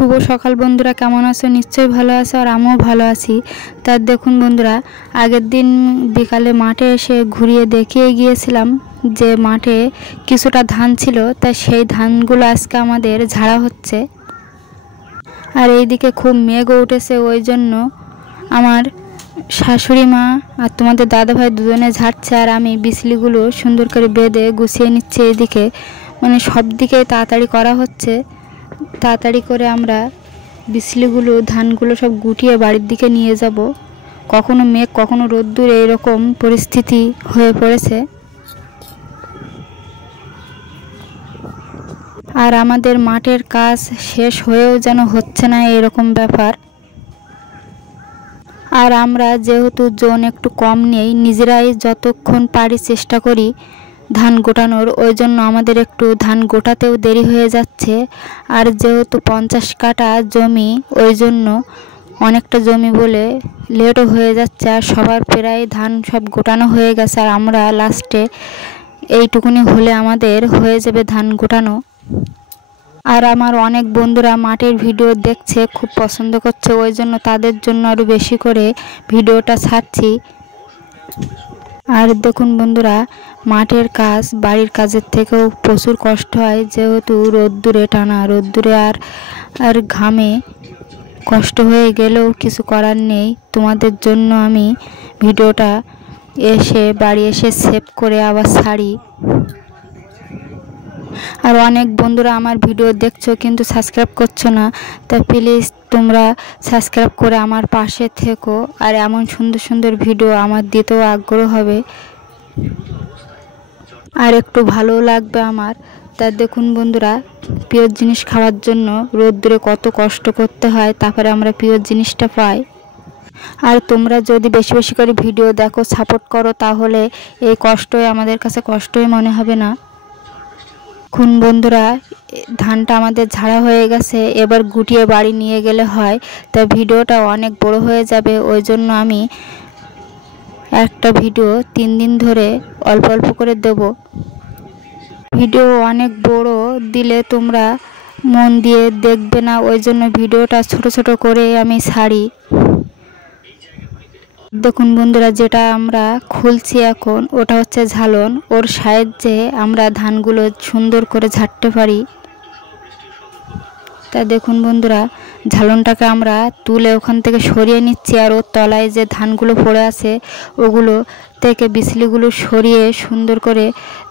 শুভ সকাল বন্ধুরা, কেমন আছো? নিশ্চয়ই ভালো আছো আর আমিও ভালো আছি। তার দেখুন বন্ধুরা, আগের দিন বিকালে মাঠে এসে ঘুরিয়ে দেখিয়ে গিয়েছিলাম যে মাঠে কিছুটা ধান ছিল, তাই সেই ধানগুলো আজকে আমাদের ঝাড়া হচ্ছে। আর এইদিকে খুব মেঘও উঠেছে, ওই জন্য আমার শাশুড়ি মা আর তোমাদের দাদাভাই দুজনে ঝাড়ছে, আর আমি বিচলিগুলো সুন্দর করে বেঁধে গুছিয়ে নিচ্ছি। এইদিকে মানে সব দিকে তাড়াতাড়ি করা হচ্ছে। তাড়াতাড়ি করে আমরা বিচলিগুলো ধানগুলো সব গুটিয়ে বাড়ির দিকে নিয়ে যাব। কখনো মেঘ কখনো রোদ্দুর, এইরকম পরিস্থিতি হয়ে পড়েছে। আর আমাদের মাঠের কাজ শেষ হয়েও যেন হচ্ছে না, এরকম ব্যাপার। আর আমরা যেহেতু জন একটু কম নেই, নিজেরাই যতক্ষণ পারি চেষ্টা করি ধান গোটানোর, ওই জন্য আমাদের একটু ধান গোটাতেও দেরি হয়ে যাচ্ছে। আর যেহেতু 50 কাঠা জমি, ওই জন্য অনেকটা জমি বলে লেটও হয়ে যাচ্ছে। আর সবার প্রায় ধান সব গোটানো হয়ে গেছে, আর আমরা লাস্টে এইটুকুনি হলে আমাদের হয়ে যাবে ধান গোটানো। আর আমার অনেক বন্ধুরা মাঠের ভিডিও দেখছে, খুব পছন্দ করছে, ওই জন্য তাদের জন্য আরও বেশি করে ভিডিওটা ছাড়ছি। আর দেখুন বন্ধুরা, মাঠের কাজ বাড়ির কাজের থেকেও প্রচুর কষ্ট হয়, যেহেতু রোদ্দুরে টানা, রোদ্দুরে আর ঘামে কষ্ট হয়ে গেলেও কিছু করার নেই। তোমাদের জন্য আমি ভিডিওটা বাড়ি এসে সেভ করে আবার ছাড়ি। আর অনেক বন্ধুরা আমার ভিডিও দেখছো কিন্তু সাবস্ক্রাইব করছো না, তা প্লিজ তোমরা সাবস্ক্রাইব করে আমার পাশে থেকো, আর এমন সুন্দর সুন্দর ভিডিও আমার দিতেও আগ্রহ হবে আর একটু ভালো লাগবে আমার। তা দেখুন বন্ধুরা, প্রিয় জিনিস খাওয়ার জন্য রোদ্দুরে কত কষ্ট করতে হয়, তারপরে আমরা প্রিয় জিনিসটা পাই। আর তোমরা যদি বেশি বেশি করে ভিডিও দেখো, সাপোর্ট করো, তাহলে এই কষ্টই আমাদের কাছে কষ্টই মনে হবে না। এখন বন্ধুরা, ধানটা আমাদের ঝাড়া হয়ে গেছে, এবার গুটিয়ে বাড়ি নিয়ে গেলে হয়। তাই ভিডিওটা অনেক বড় হয়ে যাবে, ওই জন্য আমি একটা ভিডিও 3 দিন ধরে অল্প অল্প করে দেব। ভিডিও অনেক বড় দিলে তোমরা মন দিয়ে দেখবে না, ওই জন্য ভিডিওটা ছোট ছোট করে আমি ছাড়ি। দেখুন বন্ধুরা, যেটা আমরা খুলছি এখন, ওটা হচ্ছে ঝালন। ওর সাহায্যে আমরা ধানগুলো সুন্দর করে ঝাড়তে পারি। তা দেখুন বন্ধুরা, ঝালনটাকে আমরা তুলে ওখান থেকে সরিয়ে নিচ্ছি, আর ওর তলায় যে ধানগুলো পড়ে আছে ওগুলো থেকে বিচলিগুলো সরিয়ে সুন্দর করে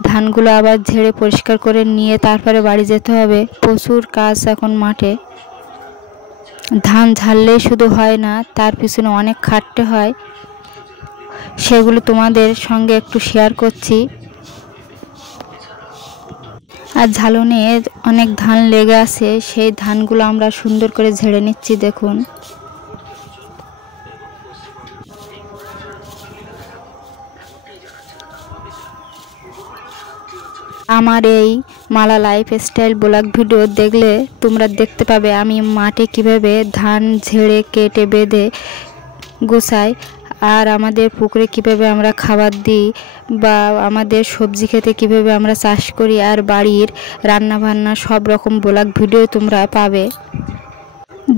ধানগুলো আবার ঝেড়ে পরিষ্কার করে নিয়ে তারপরে বাড়ি যেতে হবে। প্রচুর কাজ এখন মাঠে। ধান ঝাড়লেই শুধু হয় না, তার পিছনে অনেক খাটতে হয়, সেগুলো তোমাদের সঙ্গে একটু শেয়ার করছি। আর ঝালনে অনেক ধান লেগে আছে, সেই ধানগুলো আমরা সুন্দর করে ঝেড়ে নিচ্ছি। দেখুন আমার এই মালা লাইফস্টাইল ব্লগ ভিডিও দেখলে তোমরা দেখতে পাবে আমি মাঠে কিভাবে ধান ঝেড়ে কেটে বেঁধে গোছাই, আর আমাদের পুকুরে কিভাবে আমরা খাবার দিই, বা আমাদের সবজি খেতে কিভাবে আমরা চাষ করি, আর বাড়ির রান্না বান্না সব রকম ব্লগ ভিডিও তোমরা পাবে।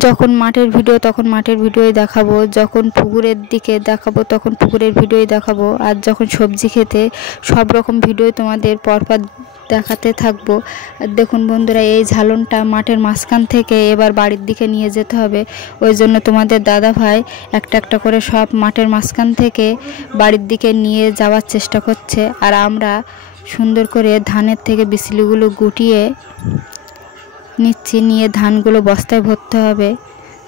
যখন মাঠের ভিডিও তখন মাঠের ভিডিওই দেখাবো, যখন পুকুরের দিকে দেখাবো তখন পুকুরের ভিডিওই দেখাবো, আর যখন সবজি খেতে সব রকম ভিডিও তোমাদের পরপর দেখাতে থাকবো। আর দেখুন বন্ধুরা, এই ঝালনটা মাঠের মাঝখান থেকে এবার বাড়ির দিকে নিয়ে যেতে হবে, ওই জন্য তোমাদের দাদা ভাই একটা একটা করে সব মাঠের মাঝখান থেকে বাড়ির দিকে নিয়ে যাওয়ার চেষ্টা করছে। আর আমরা সুন্দর করে ধানের থেকে বিচলিগুলো গুটিয়ে নিচ্ছি, নিয়ে ধানগুলো বস্তায় ভরতে হবে।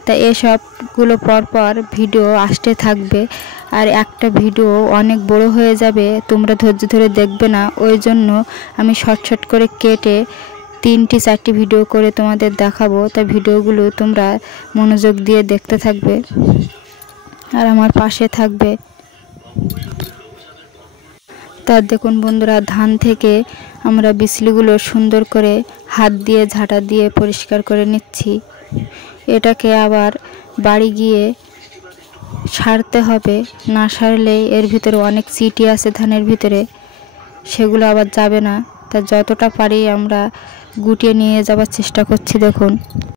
তা এসবগুলো পরপর ভিডিও আসতে থাকবে, আর একটা ভিডিও অনেক বড় হয়ে যাবে, তোমরা ধৈর্য ধরে দেখবে না, ওই জন্য আমি শর্ট করে কেটে 3টি 4টি ভিডিও করে তোমাদের দেখাবো। তা ভিডিওগুলো তোমরা মনোযোগ দিয়ে দেখতে থাকবে আর আমার পাশে থাকবে। তা দেখুন বন্ধুরা, ধান থেকে আমরা বিচলিগুলো সুন্দর করে হাত দিয়ে ঝাঁটা দিয়ে পরিষ্কার করে নিচ্ছি। এটাকে আবার বাড়ি গিয়ে সারতে হবে, না সারলে এর ভিতরে অনেক চিটি আছে ধানের ভিতরে, সেগুলো আবার যাবে না। তা যতটা পারি আমরা গুটিয়ে নিয়ে যাওয়ার চেষ্টা করছি। দেখুন